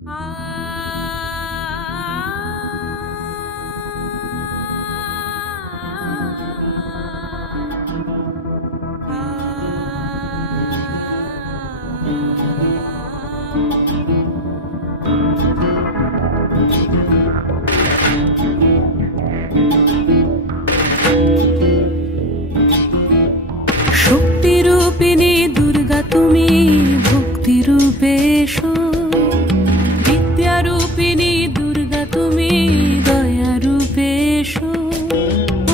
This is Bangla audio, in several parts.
শক্তিরূপিণী দুর্গা তুমি ভক্তি রূপে এসো, বিদ্যারূপিণী দুর্গা তুমি দয়া রূপে এসো।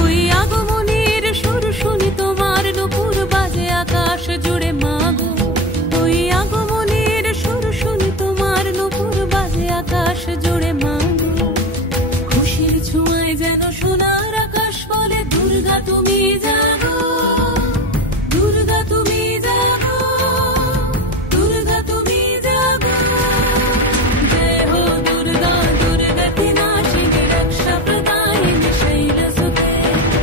ওই আগমনের সুর শুনি তোমার নুপুর বাজে আকাশ জুড়ে মাগো, ওই আগমনের সুর শুনি তোমার নুপুর বাজে আকাশ জুড়ে মাগো। খুশির ছোঁয়ায় যেন সোনার আকাশ বলে দুর্গা তুমি জাগো, দুর্গা তুমি জাগো, দুর্গা তুমি জাগো। জয় হো দুর্গা দুর্গা কি নাশিনী রক্ষা প্রদায়িনী শৈলসুতে,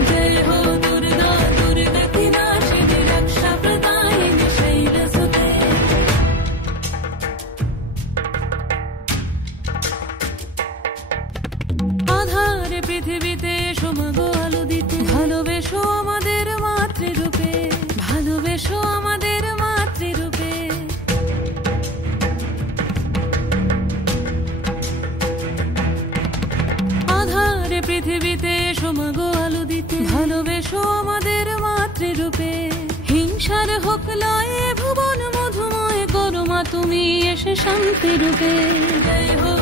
জয় হো দুর্গা দুর্গা কি নাশিনী রক্ষা প্রদায়িনী শৈলসুতে। আধারে পৃথিবীতে এসো মাগো আলো দিতে, ভালোবেসো আমাদের মাতৃরূপে, ভালোবেসো আমাদের মাতৃরূপে। আধারে পৃথিবীতে এসো মাগো আলো দিতে, ভালোবেসো আমাদের মাতৃরূপে। হিংসার হোক লয়ে ভুবন মধুময় করো মা তুমি এসে শান্তি রূপে। জয় হো